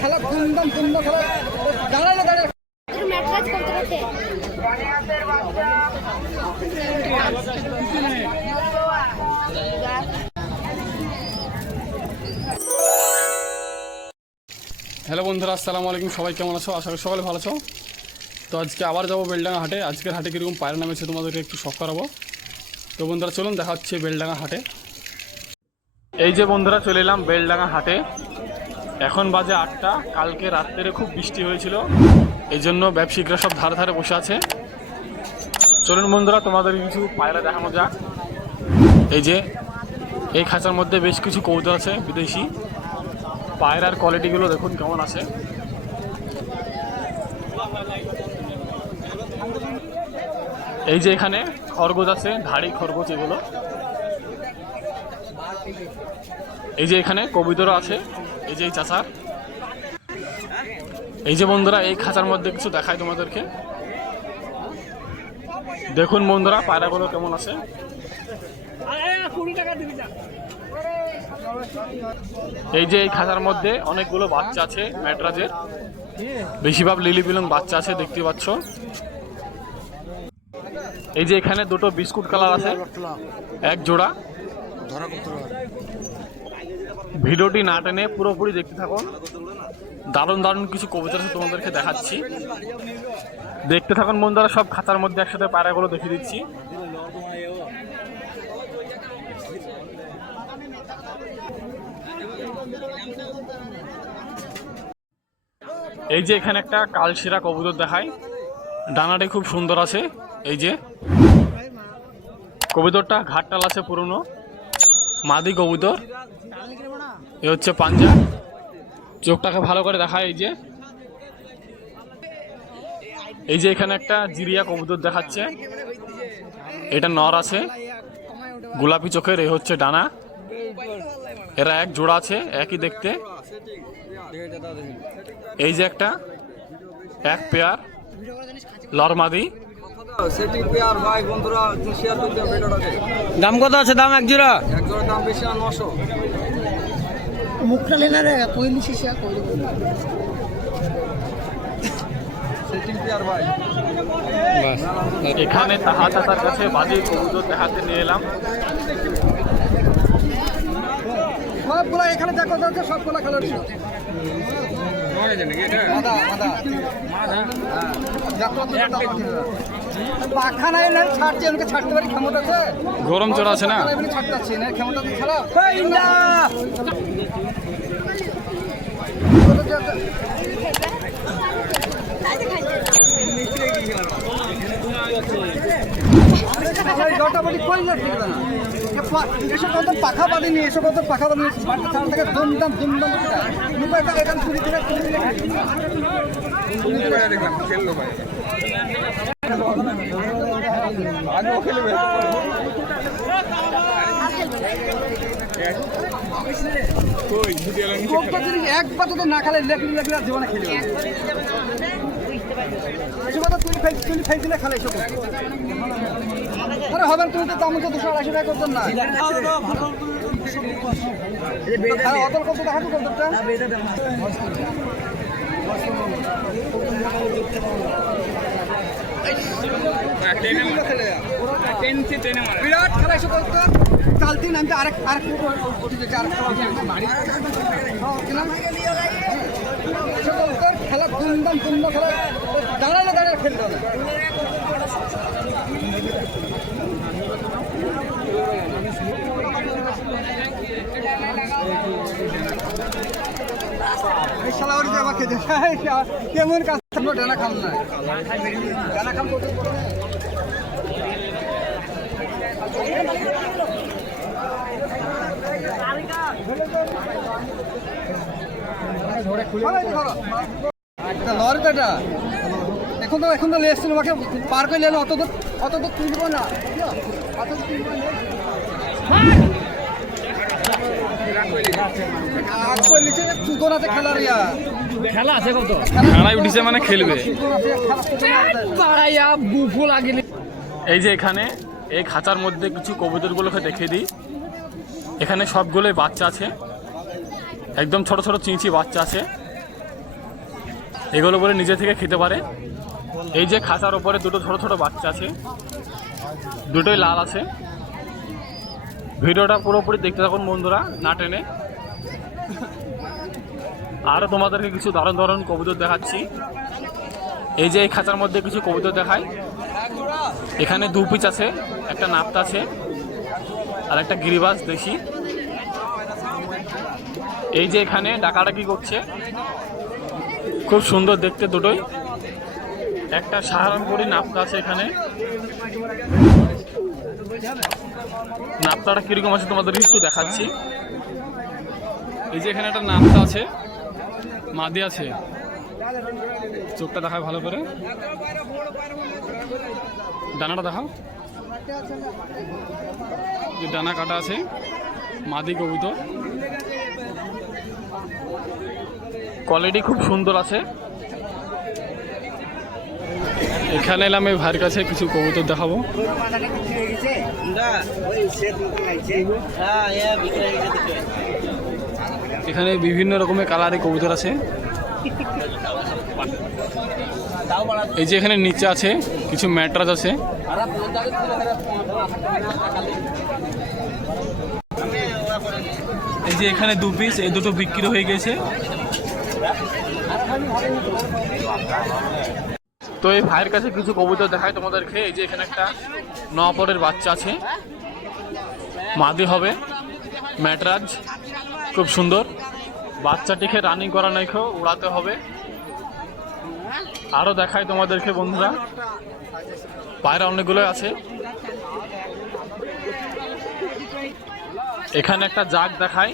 খেলা ধুমধাম সুন্দর খেলা দাঁড়ালে দাঁড়ালে হ্যালো বন্ধুরা, আসসালামু আলাইকুম। সবাই কেমন আছো? আশা করি সকালে ভালো আছো। তো আজকে আবার যাবো বেলডাঙ্গা হাটে। আজকের হাটে কীরকম পায়রা নামেছে তোমাদেরকে একটু শখ করাবো। তো বন্ধুরা চলুন, দেখা হচ্ছে বেলডাঙ্গা হাটে। এই যে বন্ধুরা চলে এলাম বেলডাঙ্গা হাটে। এখন বাজে 8টা। কালকে রাত্রে খুব বৃষ্টি হয়েছিল, এই জন্য ব্যবসায়িকরা সব ধারে ধারে বসে আছে। চলুন বন্ধুরা, তোমাদের কিছু পায়রা দেখানো যাক। এই যে এই খাঁচার মধ্যে বেশ কিছু কবুতর আছে বিদেশি। পায়রার কোয়ালিটিগুলো দেখুন কেমন আছে। এই যে এখানে খরগোশ আছে, ধাড়ি খরগোশ এগুলো। এই যে এখানে কবুতরও আছে, এই যে এই চাষার। এই যে বন্ধুরা এই খাঁচার মধ্যে কিছু দেখাই তোমাদেরকে। দেখুন বন্ধুরা পায়রাগুলো কেমন আছে। এই যে এই খাঁচার মধ্যে অনেকগুলো বাচ্চা আছে ম্যাটরাজের, বেশিরভাগ লিলি পিলং বাচ্চা আছে দেখতে পাচ্ছ। এই যে এখানে দুটো বিস্কুট কালার আছে, এক জোড়া। ভিডিওটি না টেনে পুরোপুরি দেখতে থাকুন, দারুণ দারুণ কিছু কবুতর আছে তোমাদেরকে দেখাচ্ছি। দেখতে থাকুন বন্ধুরা, সব খাঁচার মধ্যে একসাথে পায়রাগুলো দেখিয়ে দিচ্ছি। এই যে এখানে একটা কালশিরা কবুতর দেখায়, ডানাটি খুব সুন্দর আছে। এই যে কবুতরটা ঘাটটাল আছে পুরনো, মাদি কবুতর। এ হচ্ছে পাঞ্জা, চোখটাকে ভালো করে দেখায়। এই যে এখানে একটা জিরিয়া কবুতর দেখাচ্ছে, এটা নর আছে, গোলাপি চোখের। এই হচ্ছে ডানা। এরা এক জোড়া আছে, একই দেখতে। এই যে একটা এক পেয়ার লরমাদি। দাম কত আছে? দাম এক জোড়া দাম বেশি 900। মুখটা লেনা রে কইলি শিশা কইলি এখানে তাহা চাচার কাছে বাজি কবুতর দেখাতে নিয়ে এলাম। সবগুলা এখানে দেখো যাচ্ছে, সবগুলা খেলার পাখা নাই না, ছাড়ছে ওকে ছাড়তে পারি ক্ষমতা আছে, গরম চড়া আছে না, ছাড়তে পারছি না, ক্ষমতা দিয়ে ছাড়া। এসব কত পাখা বাঁধেনি, এসব কত পাখা বাঁধেনি, থেকে ধুমধাম ধুমধাম এখানে চুরি থেকে দেখলাম খেললো ভাই। একবার তো না খেলে লেখলি লেখলি আর জীবনে খেলে এসব কথা তুই খাইছিলে খেলে এসব। আরে হবে তুমি তো তেমন তো 280 টাকা করতেন না। অতল কত টাকা করতে বিরাট খেলা এসব করতো। চালতি নামতে আরেক খেলা ধুমধাম সুন্দর খেলা দাঁড়ালে দাঁড়ালে খেলতে হবে। কেমন কাজ ডানা খাম না, ডানা খাম করতে লরিটা এখন তো লেসছিল মাকে পার করে নিল, অত তো তুলব না, অত তুলব না। খেলা আছে কত, খেলায় উঠিছে মানে খেলবে। এই যে এখানে এই খাঁচার মধ্যে কিছু কবুতরগুলোকে দেখিয়ে দিই। এখানে সবগুলোই বাচ্চা আছে, একদম ছোট ছোট চিঁচি বাচ্চা আছে। এগুলো বলে নিজে থেকে খেতে পারে। এই যে খাঁচার ওপরে দুটো ছোট ছোট বাচ্চা আছে, দুটোই লাল আছে। ভিডিওটা পুরোপুরি দেখতে থাকুন বন্ধুরা, না টেনে। আরও তোমাদেরকে কিছু দারুণ দারুণ কবুতর দেখাচ্ছি। এই যে এই খাঁচার মধ্যে কিছু কবুতর দেখায়। এখানে 2 পিস আছে, একটা নাপ্তা আছে আর একটা গিরিবাজ দেশি। এই যে এখানে ডাকাডাকি করছে, খুব সুন্দর দেখতে দুটোই। একটা সাহারানপুরি নাপ্তা আছে এখানে। নাপ্তাটা কিরকম আছে তোমাদের একটু দেখাচ্ছি। এই যে এখানে একটা নাপ্তা আছে, মাদি আছে। চোখটা দেখায় ভালো করে, ডানাটা দেখাও। যে ডানা কাটা আছে, মাদি কবুতর, কোয়ালিটি খুব সুন্দর আছে। এখানে এলাম এই ভাইয়ের কাছে, কিছু কবুতর দেখাবো। এখানে বিভিন্ন রকমের কালারের কবুতর আছে। এই যে এখানে নিচে আছে কিছু ম্যাট্রাস আছে। এই যে এখানে 2 পিস, এই দুটো বিক্রি হয়ে গেছে। তো এই ভাইয়ের কাছে কিছু কবুতর দেখায় তোমাদেরকে। এই যে এখানে একটা নপরের বাচ্চা আছে, মাদি হবে, ম্যাটরাজ, খুব সুন্দর। বাচ্চাটিকে রানিং করা নাই, উড়াতে হবে। আরও দেখায় তোমাদেরকে বন্ধুরা, পায়রা অনেকগুলো আছে। এখানে একটা জাগ দেখায়,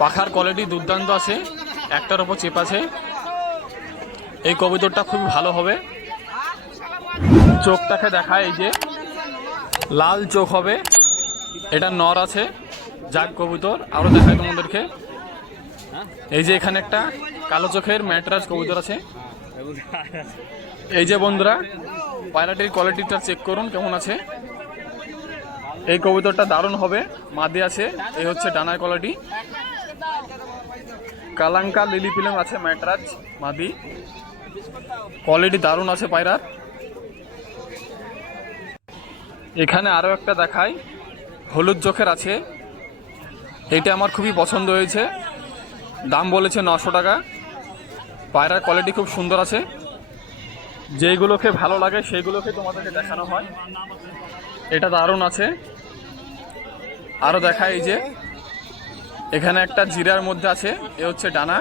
পাখার কোয়ালিটি দুর্দান্ত আছে, একটার ওপর চেপ আছে। এই কবুতরটা খুবই ভালো হবে। চোখটাকে দেখায়, এই যে লাল চোখ হবে, এটা নর আছে, জাগ কবুতর। আরও দেখায় তোমাদেরকে, এই যে এখানে একটা কালো চোখের ম্যাটরাজ কবুতর আছে। এই যে বন্ধুরা, পায়রাটির কোয়ালিটিটা চেক করুন কেমন আছে। এই কবুতরটা দারুণ হবে, মাদি আছে। এই হচ্ছে ডানার কোয়ালিটি। কালাঙ্কা লিলি পিলং আছে, ম্যাটরাজ, মাদি, কোয়ালিটি দারুণ আছে পায়রার। এখানে আরও একটা দেখাই, হলুদ চোখের আছে। এটা আমার খুবই পছন্দ হয়েছে, দাম বলেছে 900 টাকা। পায়রার কোয়ালিটি খুব সুন্দর আছে। যেইগুলোকে ভালো লাগে সেইগুলোকে তোমাদেরকে দেখানো হয়। এটা দারুণ আছে। আরও দেখায়, এই যে এখানে একটা জিরার মধ্যে আছে, এ হচ্ছে ডানা,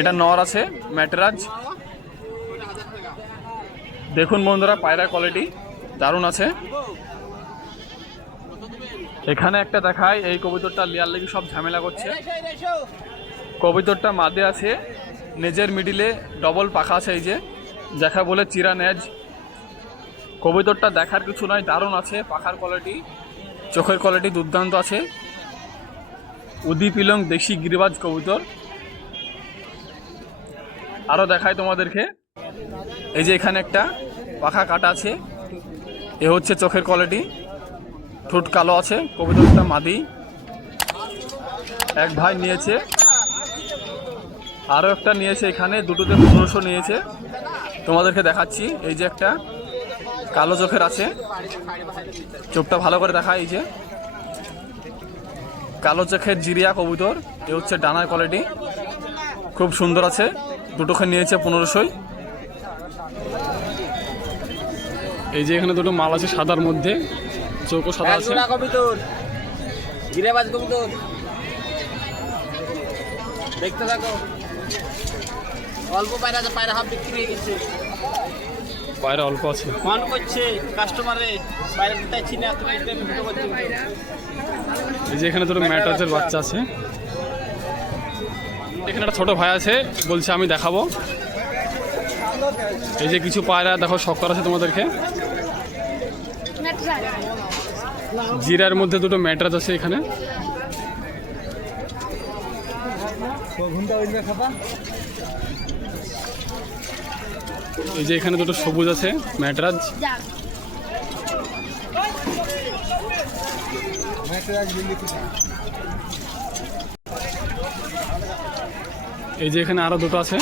এটা নর আছে, ম্যাটরাজ। দেখুন বন্ধুরা, পায়রার কোয়ালিটি দারুণ আছে। এখানে একটা দেখায়, এই কবুতরটা লিয়ার লেগে সব ঝামেলা করছে। কবুতরটা মাদে আছে, নেজের মিডিলে ডবল পাখা আছে, এই যে দেখা বলে চিরা নেজ। কবুতরটা দেখার কিছু নয়, দারুণ আছে। পাখার কোয়ালিটি, চোখের কোয়ালিটি দুর্দান্ত আছে। উদি পিলং দেশি গিরিবাজ কবুতর। আরও দেখায় তোমাদেরকে, এই যে এখানে একটা পাখা কাটা আছে, এ হচ্ছে চোখের কোয়ালিটি, ঠোঁট কালো আছে। কবুতরটা মাদি, এক ভাই নিয়েছে। আরও একটা নিয়েছে, এখানে দুটোতে 1500 নিয়েছে। তোমাদেরকে দেখাচ্ছি, এই যে একটা কালো চোখের আছে, চোখটা ভালো করে দেখা। এই যে কালো চোখের জিরিয়া কবুতর, এ হচ্ছে ডানার কোয়ালিটি, খুব সুন্দর আছে। দুটোকে নিয়েছে 1500। এই যে এখানে দুটো মাল আছে সাদার মধ্যে, চোখও সাদা আছে। কবুতর, গিরিবাজ কবুতর, দেখতে থাকো। অল্প পায়রা আছে, পায়রা হাফ বিক্রি হয়ে গেছে। পায়রা অল্প আছে, ফোন করছে কাস্টমারে, পায়রা দিতে চিনে এত ভিডিও করতে। এই যে এখানে দুটো ম্যাটরাজের বাচ্চা আছে। এখানে একটা ছোট ভাই আছে, বলছে আমি দেখাবো। এই যে কিছু পায়রা দেখো, শক্কর আছে তোমাদেরকে। জিরার মধ্যে দুটো ম্যাটরাজ আছে এখানে। এই যে এখানে দুটো সবুজ আছে ম্যাটরাজ। এই যে এখানে আরো দুটো আছে,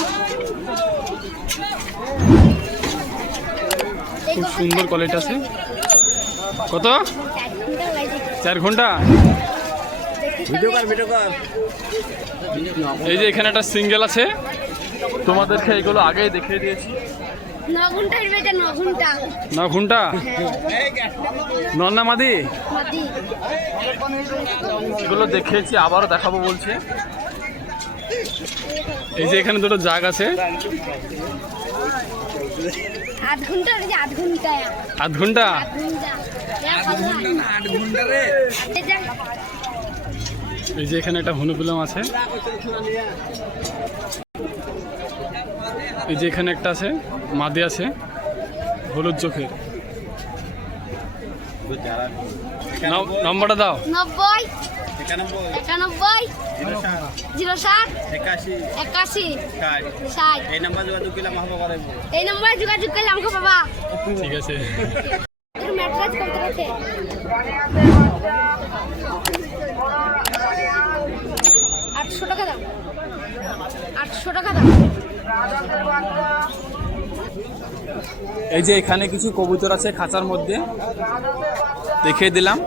খুব সুন্দর কোয়ালিটি আছে। কত? 4 ঘন্টা। এই যে এখানে একটা সিঙ্গেল আছে, তোমাদেরকে এগুলো আগেই দেখিয়ে দিয়েছি। 9 ঘন্টা নন্না মাদি এগুলো দেখিয়েছি, আবারও দেখাবো বলছে। এই যে এখানে দুটো জাগ আছে, 8 ঘন্টা 8 ঘন্টা 8 ঘন্টা। এই যে এখানে একটা হনুপিলম আছে, এই যে এখানে একটা আছে মাদি আছে হলুদ চোখের। নম্বরটা দাও। 90 91 07 81 60। এই নাম্বার যোগাযোগ করলে আমাকে পারবো। এই নম্বরে যোগাযোগ করলে আমাকে পাবা। ঠিক আছে। একটু ম্যাট্রেস করতে করতে 800 টাকা দাও, 800 টাকা দাও। এই যে এখানে কিছু কবুতর আছে খাঁচার মধ্যে, দেখিয়ে দিলাম।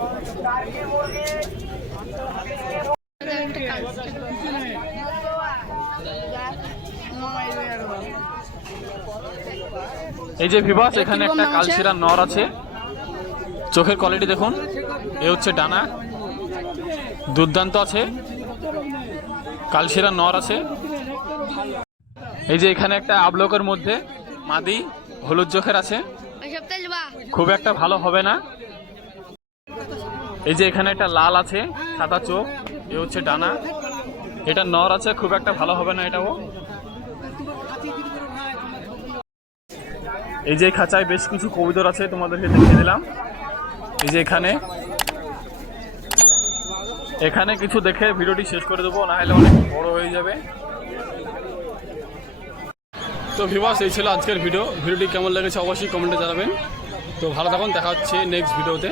এই যে ভিভাস, এখানে একটা কালশিরা নর আছে, চোখের কোয়ালিটি দেখুন। এ হচ্ছে ডানা, দুর্দান্ত আছে। কালশিরা নর আছে। এই যে এখানে একটা আবলকের মধ্যে মাদি হলুদ চোখের আছে, খুব একটা ভালো হবে না। এই যে এখানে একটা লাল আছে সাদা চোখ, এ হচ্ছে ডানা, এটা নর আছে, খুব একটা ভালো হবে না এটাও। এই যে খাঁচায় বেশ কিছু কবুতর আছে, তোমাদেরকে দেখিয়ে দিলাম। এই যে এখানে কিছু দেখে ভিডিওটি শেষ করে দেবো, না হলে অনেক বড় হয়ে যাবে। তো ভিউয়ার্স, এই ছিল আজকের ভিডিওটি কেমন লেগেছে অবশ্যই কমেন্টে জানাবেন। তো ভালো থাকুন, দেখা হচ্ছে নেক্সট ভিডিওতে।